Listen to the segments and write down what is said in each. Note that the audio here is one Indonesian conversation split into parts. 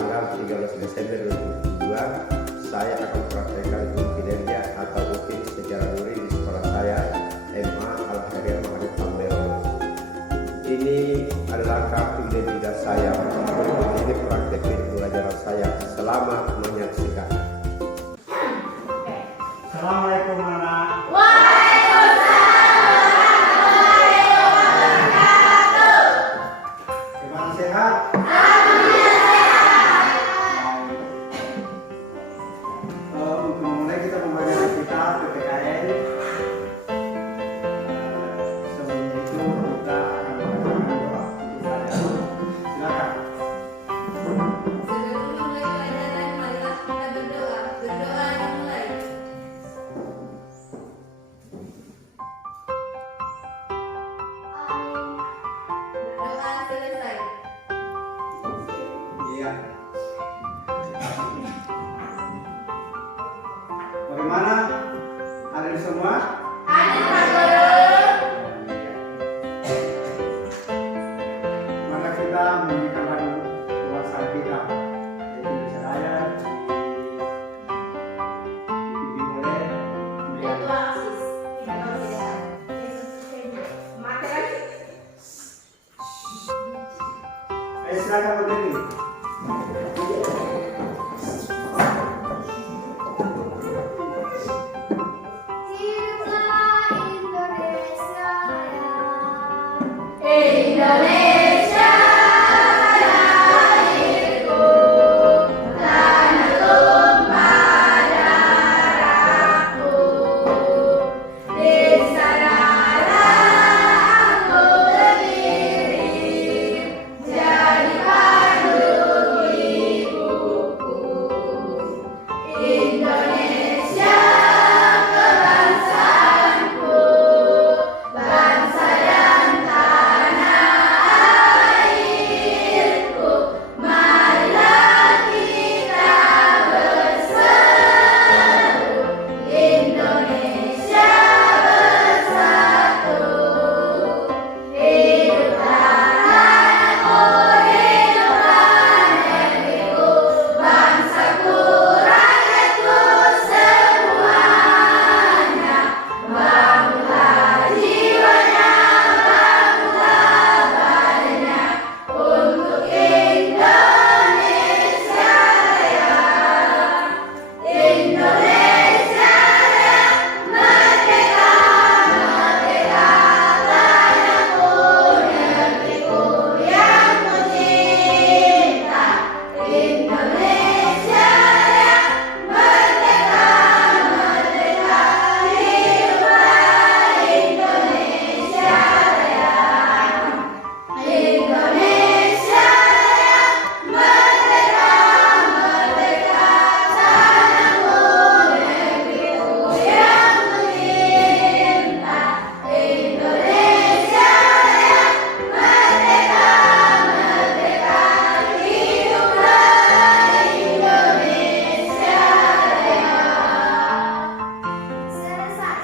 tanggal 13 Desember 2022 saya akan praktekkan kinerja atau rutin secara luring di sekolah saya MA Al-Khairiyah Maharif Tambero. Ini adalah kartu identitas saya untuk ini praktek pembelajaran saya. Selamat menyaksikan. Assalamualaikum anak. Gimana sehat? Untuk memulai kita membaca kita PPKN. Sebelum itu kita akan membacakan doa untuk kalian. Silakan. Sebelum memulai pelajaran, marilah kita berdoa. Berdoa dimulai. Berdoa selesai. Iya. Bagaimana? Hadir semua? Hadir Pak Guru. Maka kita menyanyikan lagu kebangsaan kita, yaitu Indonesia Raya, dipimpin oleh Mulia. Ketua OSIS. Materi. Silakan berdiri. Hiduplah Indonesia Raya. Indonesia lahirku, tanah tumpah darahku. Di sanalah aku berdiri, jadi pandu ibuku. Indonesia kebangsaanku, bangsa dan tanah airku. Marilah kita bersatu, Indonesia bersatu. Hiduplah tanahku, hiduplah negeriku, bangsaku, rakyatku semuanya. Bangunlah jiwanya, bangunlah badannya untuk Indonesia Raya. Indonesia Raya, merdeka, merdeka, tanahku, negeriku yang ku cinta. Indonesia Raya, merdeka, merdeka, hiduplah Indonesia Raya. Indonesia Raya, merdeka, merdeka, tanahku, negeriku yang ku cinta. Indonesia Raya, merdeka, merdeka, hiduplah Indonesia Raya. Selesai.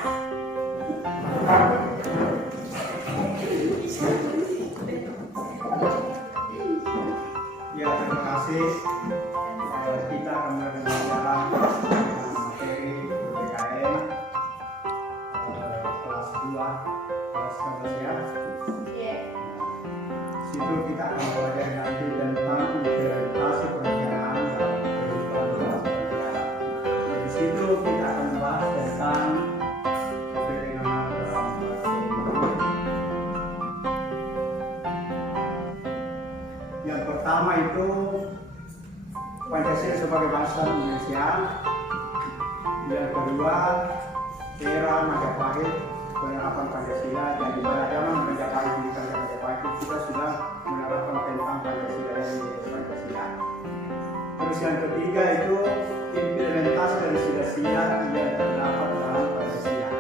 Ya, terima kasih. Kita akan berbicara tentang materi PPKN kelas 2, kelas 11 ya. Situ kita akan belajar nanti tentang implementasi pembelajaran dalam kehidupan berbangsa. Di situ kita akan membahas tentang kepentingan dalam berbangsa. Yang pertama itu Pancasila sebagai bangsa Indonesia. Yang kedua, era Majapahit, penerapan Pancasila. Jadi pada zaman Majapahit, di kerja Majapahit kita sudah menerapkan tentang Pancasila ini, Pancasila. Terus yang ketiga itu implementasi dari sila-sila yang terdapat dalam Pancasila.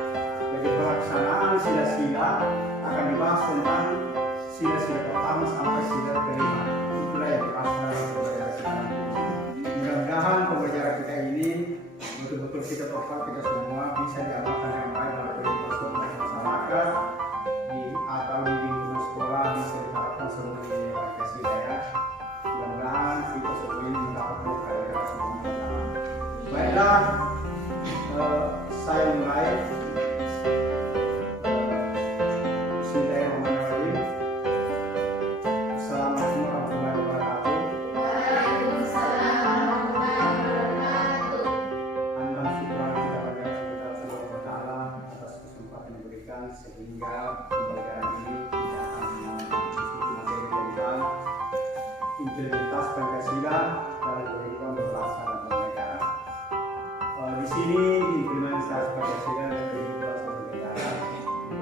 Jadi pelaksanaan sila-sila akan dibahas tentang sila-sila pertama sampai sila kelima. Itulah yang dibahas dalam pembelajaran kita. Mudah-mudahan pembelajaran kita ini betul-betul kita total kita semua bisa diamalkan dengan baik dalam kehidupan masyarakat atau di lingkungan sekolah bisa diterapkan semua nilai Pancasila ya. Mudah-mudahan kita semua ini berikan sehingga pembelajaran ini tidak akan mengikuti materi tentang implementasi Pancasila dalam kehidupan berbangsa dan bernegara. Di sini implementasi Pancasila dan kehidupan bernegara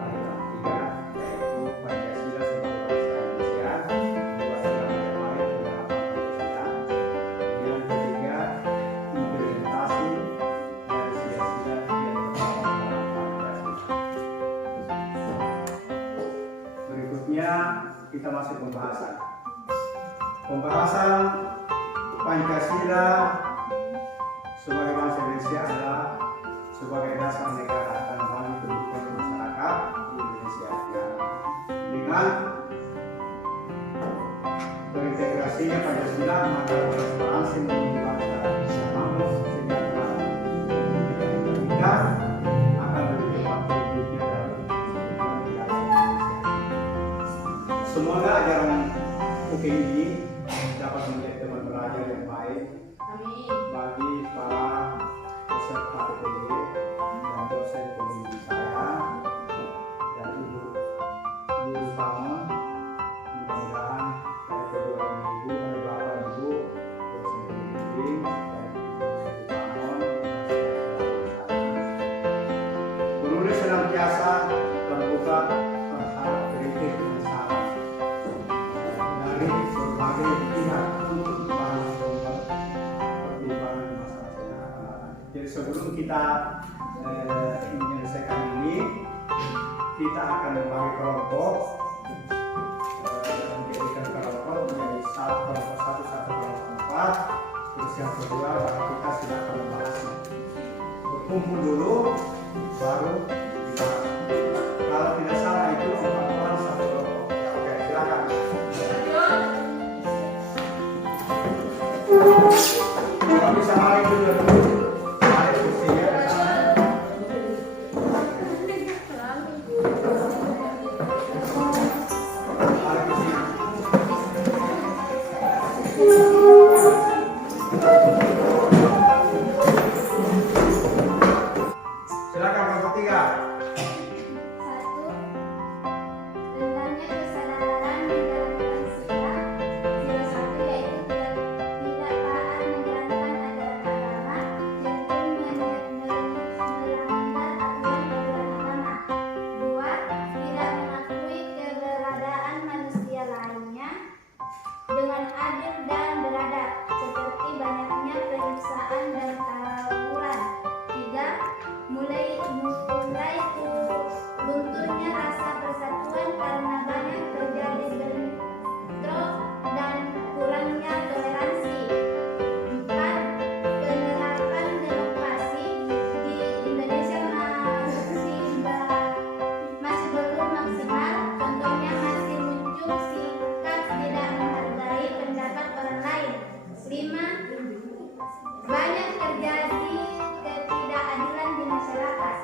barisan 3, yaitu Pancasila sebagai bangsa Indonesia, dua sila Majapahit penerapan Pancasila. Yang ketiga, implementasi dari sila-sila yang terdapat dalam Pancasila. Berikutnya kita masuk pembahasan. Pembahasan Pancasila sebagai bangsa Indonesia adalah sebagai dasar negara dan bagi kehidupan masyarakat di Indonesia. Dengan terintegrasinya Pancasila, maka transparansi bangsa bisa mampu sejahtera dan akan lebih cepat berwujudnya dalam kehidupan Indonesia. Semoga ajaran UPI ini dapat menjadi teman belajar yang baik Amin. bagi para peserta PTG dan dosen pembimbing saya dan ibu guru kamu. Mudah-mudahan dari kedua ibu ada bapak ibu dosen pembimbing dan ibu kamu menulis senantiasa terbuka terhadap kritik dan saran dari berbagai pihak untuk bahan pertimbangan masalah. Jadi sebelum kita menyelesaikan ini, kita akan membagi kelompok, menjadikan kelompok menjadi kelompok 1 sampai kelompok 4. Terus yang kedua baru kita silakan membahasnya. Berkumpul dulu, baru dibahas. Kalau tidak salah itu 4 orang 1 kelompok. Ya, oke, silakan. Kalau bisa mari dulu, mari kursinya ke sana. Mari ke sini. Silakan kelompok 3. Satu, rendahnya kesadaran menjalankan sila. Sila 1 yaitu tidak taat menjalankan ajaran agama, cenderung melanggar aturan-aturan agama. 2, tidak mengakui keberadaan manusia lainnya dengan adil dan beradab, seperti banyaknya penyiksaan dan tawuran. 3, mulai lunturnya rasa persatuan karena banyak terjadi bentrok dan kurangnya toleransi. 4, penerapan demokrasi di Indonesia masih belum maksimal. Contohnya masih muncul sikap tidak menghargai pendapat orang lain. 5, banyak terjadi ketidakadilan di masyarakat.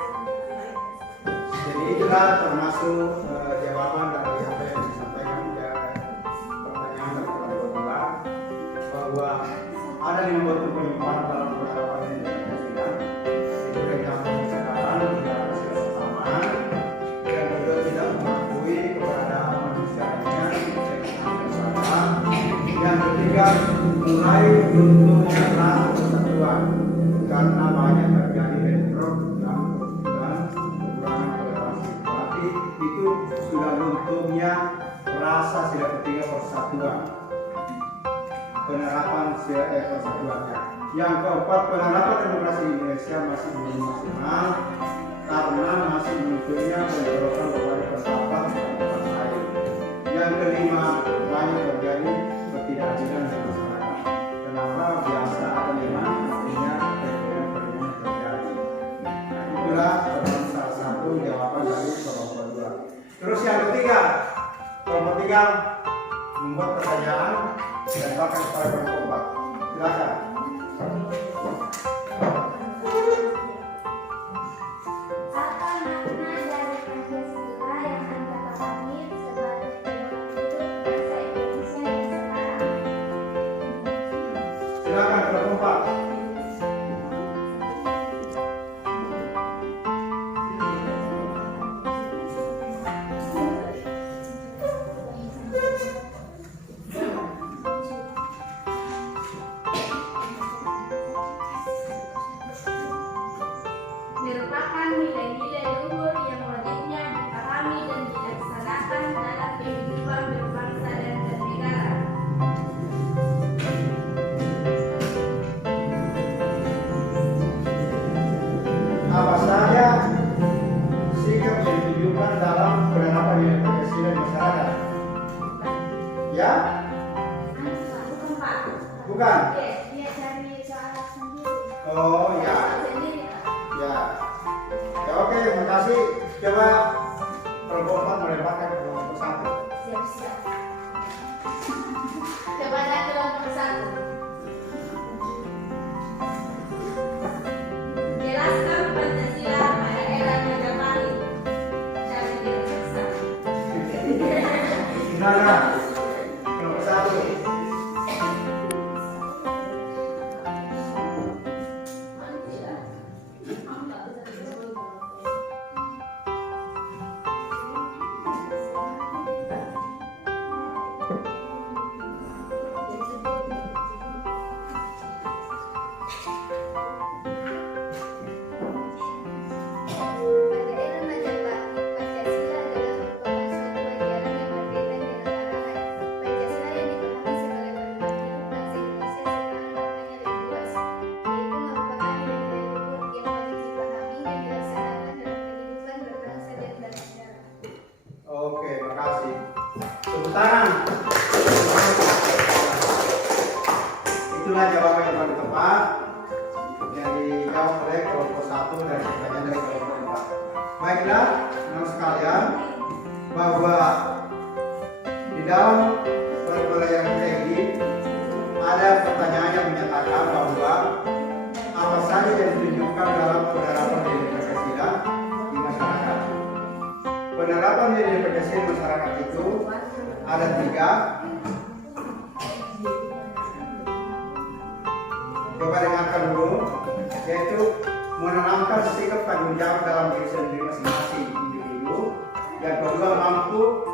Jadi itulah termasuk jawaban dari apa yang disampaikan pertanyaan dari kelompok 2, bahwa ada 5 bentuk penyimpangan dalam penerapan Pancasila. Itu yang kesadaran, tidak kesesamaan, yang kedua tidak mengakui keberadaan manusia lainnya dengan bersama. Yang ketiga, mulai lunturnya rasa persatuan karena banyak terjadi bentrok dan kekurangan toleransi. Berarti itu sudah lunturnya rasa sila ketiga persatuan, penerapan sila persatuannya. Yang keempat, penerapan demokrasi di Indonesia masih belum maksimal karena masih munculnya bentrokan berbagai pendapat dan lain. Yang kelima, banyak terjadi ketidakadilan di masyarakat. Kenapa? Biasa ada memang artinya perbedaan terjadi. Nah, itulah salah satu jawaban dari kelompok 2. Terus yang ketiga, kelompok 3 membuat pertanyaan dan bahkan kepada kelompok 4. Silakan. Apa makna dari Pancasila yang Anda pahami sebagai pedoman hidup bangsa Indonesia yang sekarang? Silakan kelompok 4. berperan dalam penerapan nilai Pancasila di masyarakat? Ya? Bukan Pak. Bukan? Dia cari soal sendiri. Oh ya. Sendiri Pak. Ya. Ya oke, makasih. Coba kelompok 4 melemparkan kelompok 1. Siap-siap. Kepada kelompok 1. Jelaskan Pancasila pada era Majapahit. Cara dilaksanakan. Silakan. Kelompok 1. Pada era Majapahit, Pancasila adalah merupakan suatu ajaran yang berkaitan dengan negara lain. Pancasila yang dipahami sebagai pedoman hidup bangsa Indonesia secara maknanya lebih luas, yaitu merupakan nilai-nilai luhur yang wajib dipahami dan dilaksanakan dalam kehidupan berbangsa dan bernegara. Oke, makasih. Tepuk tangan. Itulah jawaban yang paling tepat yang dijawab oleh kelompok 1 dan pertanyaan dari kelompok 4. Baiklah, teman sekalian, bahwa di dalam pembelajaran ini ada pertanyaan yang menyatakan bahwa apa saja yang ditunjukkan dalam penerapan nilai Pancasila di masyarakat. Penerapan nilai Pancasila di masyarakat itu ada 3. Coba dengarkan dulu, yaitu menanamkan sikap tanggung jawab dalam diri sendiri masing-masing individu. Yang kedua, mampu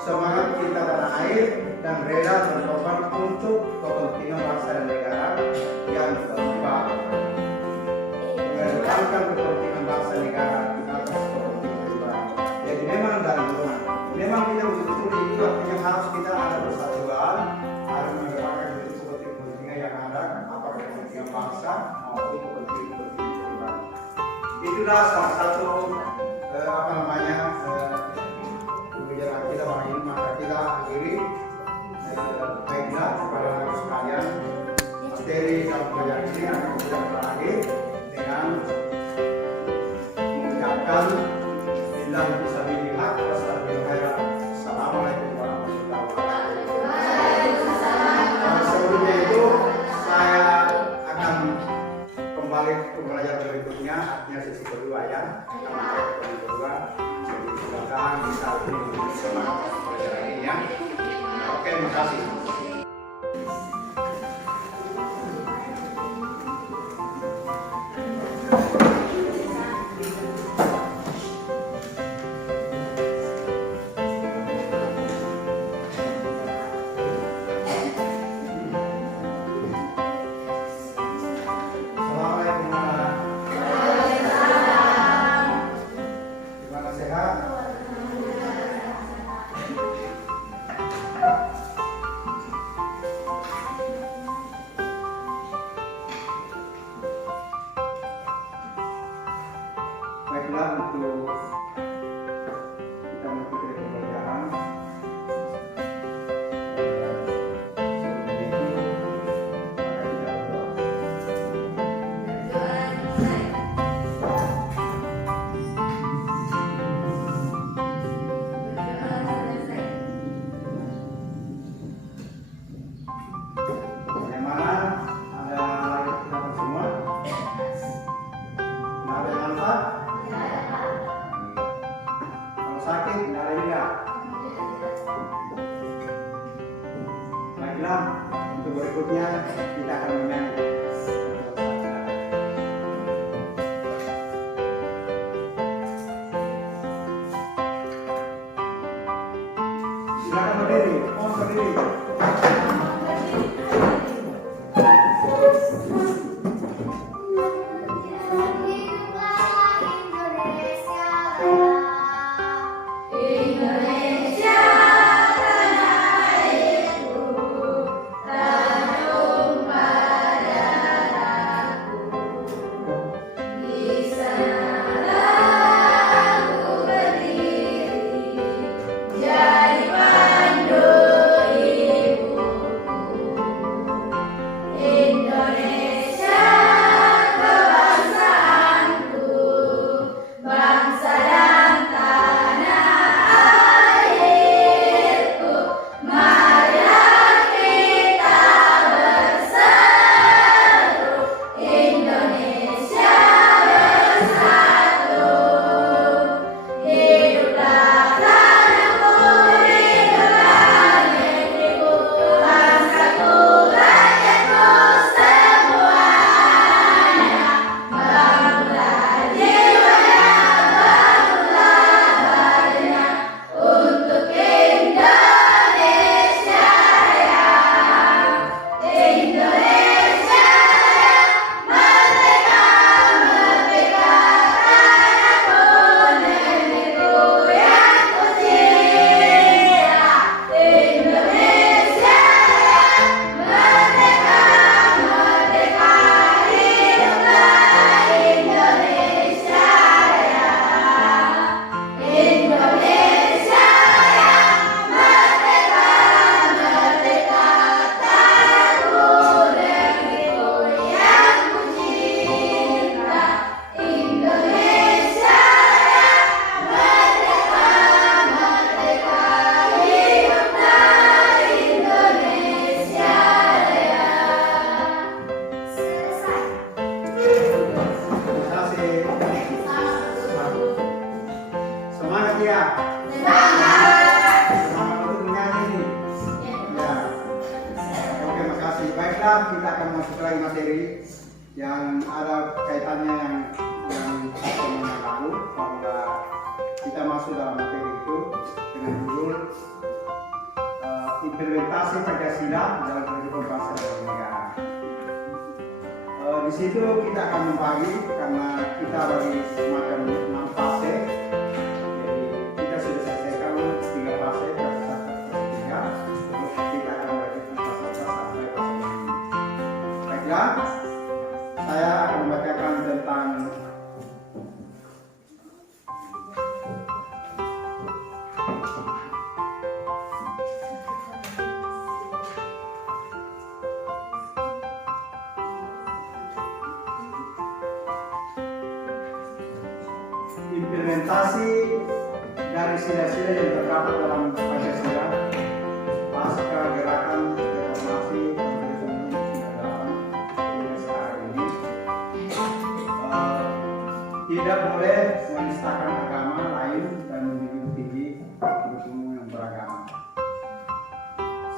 semangat cinta tanah air dan rela berkorban untuk kepentingan bangsa dan negara. Yang keempat, mengedepankan kepentingan bangsa negara di atas kepentingan pribadi. Jadi memang dari rumah, memang kita betul-betul itu artinya harus kita ada persatuan, harus mengedepankan kepentingan yang ada, apakah kepentingan bangsa maupun kepentingan pribadi. Itulah salah satu pembicaraan kita hari ini. Maka kita akhiri. Baiklah kepada anak sekalian, materi dalam pelajaran ini akan kita berakhir dengan mengucapkan bila bisa dilihat Assalamualaikum warahmatullahi wabarakatuh. Sebelumnya itu saya akan kembali ke pembelajaran berikutnya, artinya sesi kedua ya. Sesi kedua, silakan bisa semangat pembelajaran ini ya. Oke, terima kasih. Assalamualaikum warahmatullahi wabarakatuh. Gimana, sehat? Baiklah, untuk kita mengikuti pembelajaran sebelum itu maka kita berdoa. Doa dimulai. Berdoa selesai. Bagaimana? Ada layak kita semua? Tidak ada yang manfaat? Kalau sakit, tidak ada juga. Baiklah, untuk berikutnya kita akan menyanyi. Silakan berdiri, mohon berdiri. Hiduplah Indonesia Raya. Indonesia tanah airku, tanah pada darahku. Di sanalah aku berdiri. Semangat untuk menyanyi. Ya. Oke, makasih. Baiklah, kita akan masuk lagi materi yang ada kaitannya yang dengan lagu, bahwa kita masuk dalam materi itu dengan judul implementasi Pancasila dalam kehidupan bangsa dan negara. Di situ kita akan membagi karena kita bagi semacam 6 fase. Jadi kita sudah selesaikan 3 fase, fase 1, fase 3. Terus kita akan melanjutkan fase sampai fase 5. Baiklah, saya akan membacakan tentang implementasi dari sila-sila yang terdapat dalam Pancasila pasca gerakan reformasi tahun 1998 hingga sekarang ini. Tidak boleh menistakan agama lain dan menjunjung tinggi hukum yang beragama.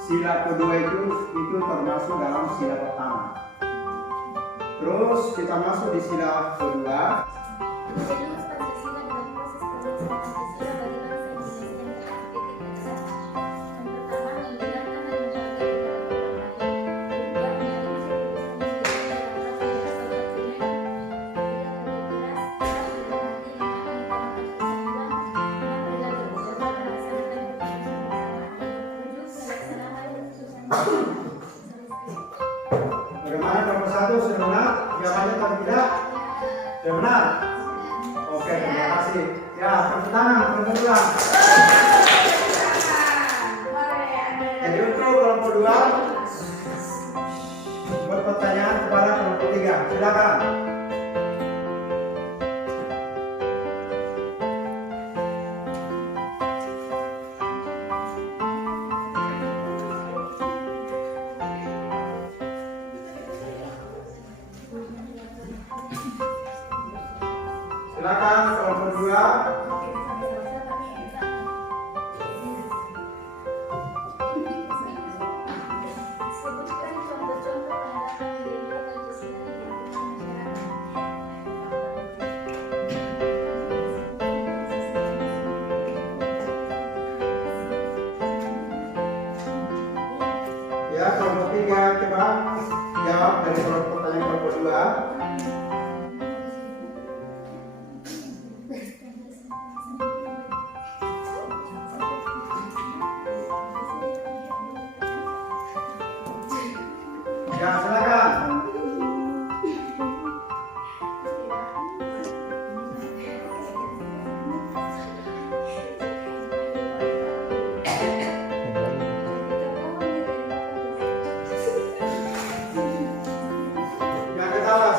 Sila kedua itu termasuk dalam sila pertama. Terus kita masuk di sila kedua. Serius Pancasila dalam proses pembentukan Pancasila bagi bangsa Indonesia yang Bagaimana nomor 1 sudah benar? Jawabannya atau tidak? Sudah benar? Oke, terima kasih. Ya, tepuk tangan, teman-teman. Jadi untuk kelompok 2 buat pertanyaan kepada kelompok 3. Silakan. Silakan kelompok 2. Sebutkan contoh-contoh penerapan nilai-nilai Pancasila di lingkungan masyarakat. Ya, kelompok 3 coba jawab dari pertanyaan kelompok 2. Ya, silakan. Yang ketawa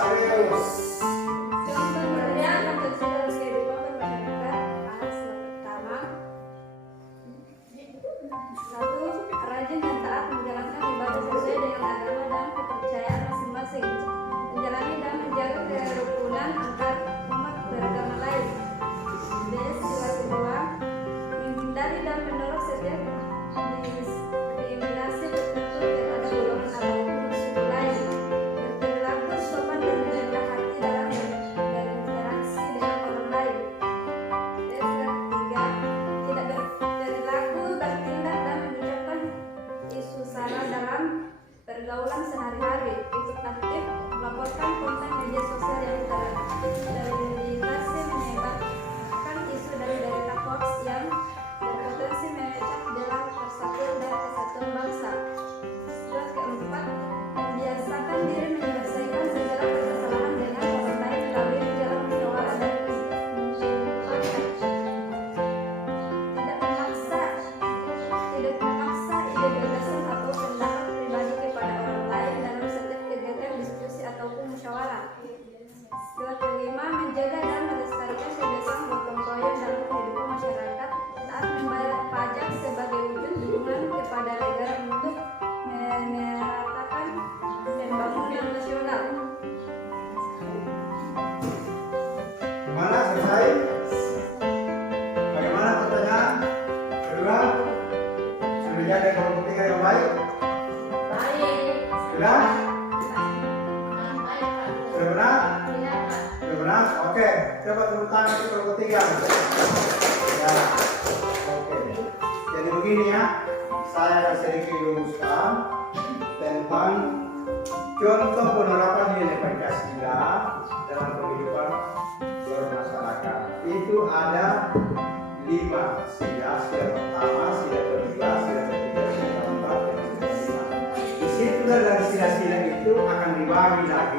menjadi kelompok 3 yang baik? Sudah? Sudah benar? Sudah benar? Oke, coba tepuk tangan untuk kelompok 3. Ya. Oke. Jadi begini ya, saya akan sedikit rumuskan tentang contoh penerapan nilai Pancasila dalam kehidupan bermasyarakat. Itu ada 5 sila. Sila pertama, sila kedua, sila ketiga, sila keempat, dan sila kelima. Disitulah dari sila-sila itu akan dibagi lagi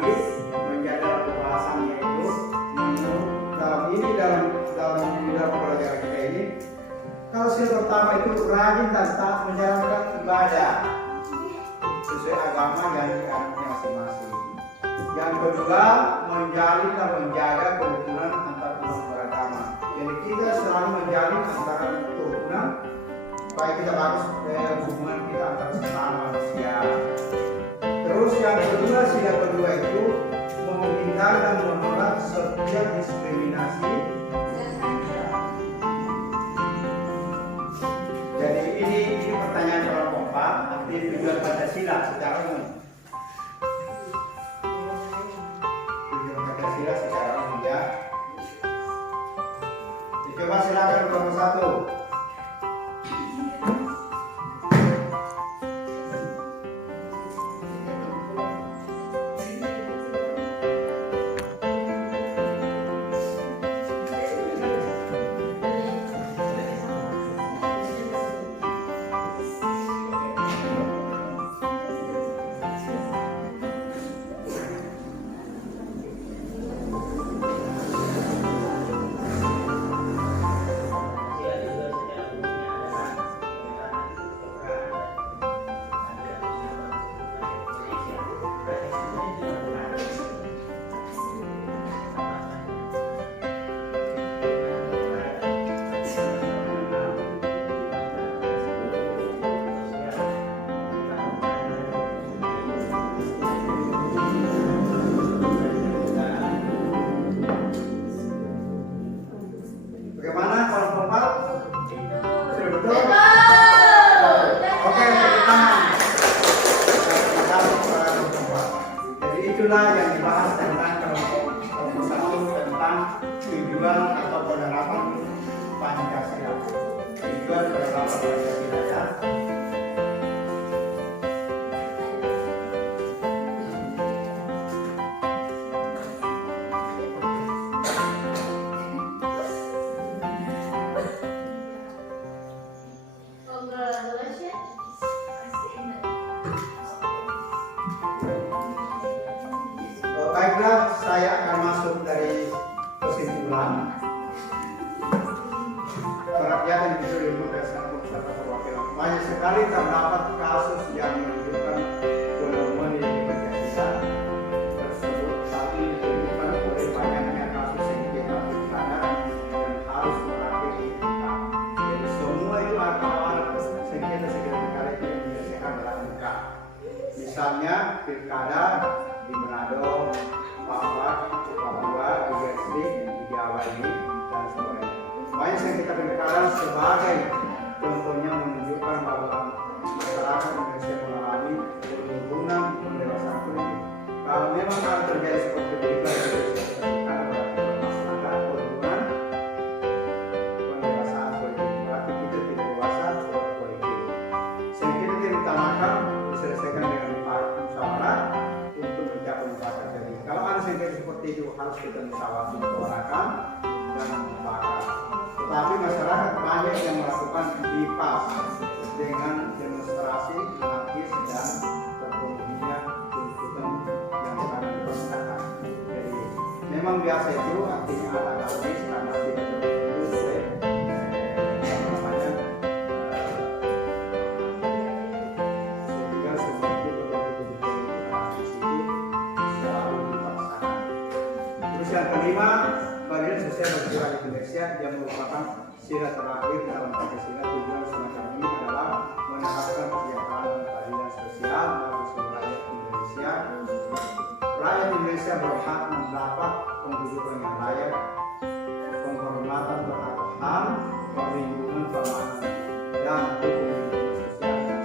menjadi dalam pembahasannya itu dalam pelajaran kita ini. Kalau sila pertama itu rajin dan taat menjalankan ibadah sesuai agama yang dianutnya masing-masing. Yang kedua, menjalin dan menjaga kerukunan antar umat beragama. Jadi kita selalu menjalin antara kerukunan supaya kita bagus hubungan kita antar sesama manusia. Terus yang kedua, sila kedua itu menghindar dan menolak setiap diskriminasi. Jadi ini pertanyaan kelompok 4, arti tujuan Pancasila secara umum. Tujuan Pancasila secara umum ya. Coba silakan kelompok 1. Bagaimana kelompok 4? Sudah betul? Oke, tepuk tangan. Jadi itulah yang dibahas tentang kelompok 1 tentang tujuan atau penerapan Pancasila. Tujuan penerapan Pancasila ya. Baiklah, saya akan masuk dari kesimpulan. Kerakyatan itu dibuat dari peserta perwakilan. Banyak sekali terdapat kasus yang menunjukkan penemuan di Pancasila tersebut, tapi ditemukan oleh banyaknya kasus sengketa pilkada yang harus berakhir di MK. Jadi semua itu awal sengketa pilkada itu diselesaikan dalam MK. Misalnya pilkada di Manado, Papua, juga di Jawa ini dan sebagainya. Banyak yang kita pilkada sebagai contohnya menunjukkan bahwa masyarakat Indonesia mengalami penurunan pendewasaan politik. Kalau memang akan terjadi seperti itu, karena berarti masyarakat penurunan pendewasaan politik, berarti kita tidak dewasa politik. Sehingga kita diutamakan diselesaikan dengan musyawarah untuk mencapai mufakat. Jadi kalau ada sengketa seperti itu harus kita musyawarahkan dan mufakat. Tetapi masyarakat banyak yang melakukan bypass dengan demonstrasi anarkis dan terpenuhinya tuntutan yang sangat diperlukan. Jadi memang biasa itu artinya ada anarkis karena tidak terpenuhi oleh sehingga semua itu betul-betul anarkis itu selalu dipaksakan. Terus yang kelima, keadilan sosial bagi rakyat Indonesia yang merupakan sila terakhir dalam Pancasila. Tujuan semacam ini adalah menerapkan kesejahteraan dan keadilan sosial bagi seluruh rakyat Indonesia. Rakyat Indonesia berhak mendapat penghidupan yang layak, penghormatan terhadap HAM, perlindungan keamanan dan hukum sosial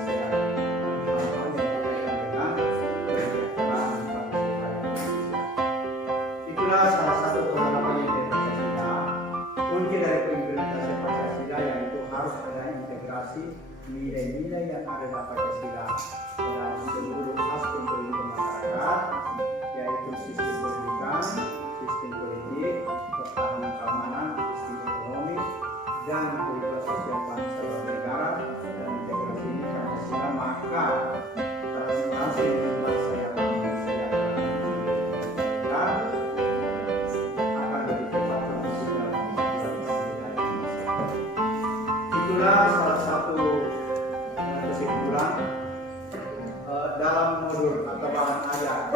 mengadvokasi nilai-nilai yang ada dalam Pancasila dalam seluruh aspek kehidupan masyarakat, yaitu sistem pendidikan, sistem politik, pertahanan keamanan, sistem ekonomi, dan kehidupan sosial bangsa dan negara, dan integrasi ini Pancasila, maka transformasi bangsa yang manusia akan lebih cepat terwujud dalam itulah salah satu kesimpulan dalam modul atau bahan ayat.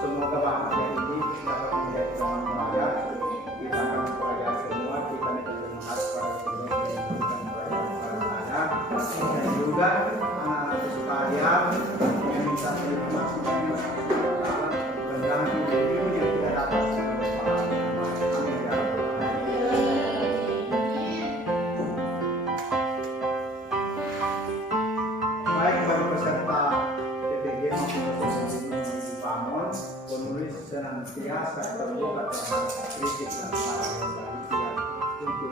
Semoga bahan ayat ini dapat menjadi bahan pelajar. Kita akan belajar semua. Kita minta terima kasih pada semua yang memberikan pelajaran pada saya dan juga anak-anak sekalian yang minta terima kasih dan mengganggu ilmu yang kita dapat bersama. Amin ya rabbal alamin. Baik bagi peserta PPG maupun peserta di Pamon, penulis senantiasa terbuka terhadap kritik dan saran dari pihak untuk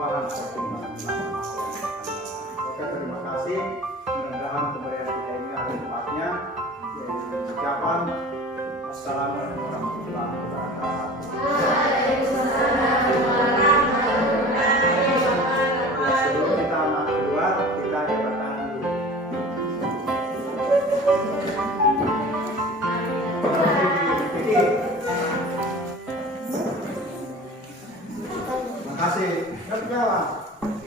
bahan pertimbangan bersama. Oke, terima kasih. Mudah-mudahan pemberian kita ini ada tempatnya. Ucapan Assalamualaikum warahmatullahi wabarakatuh. Sebelum kita keluar, kita jabatan dulu. Terima kasih. Terima kasih.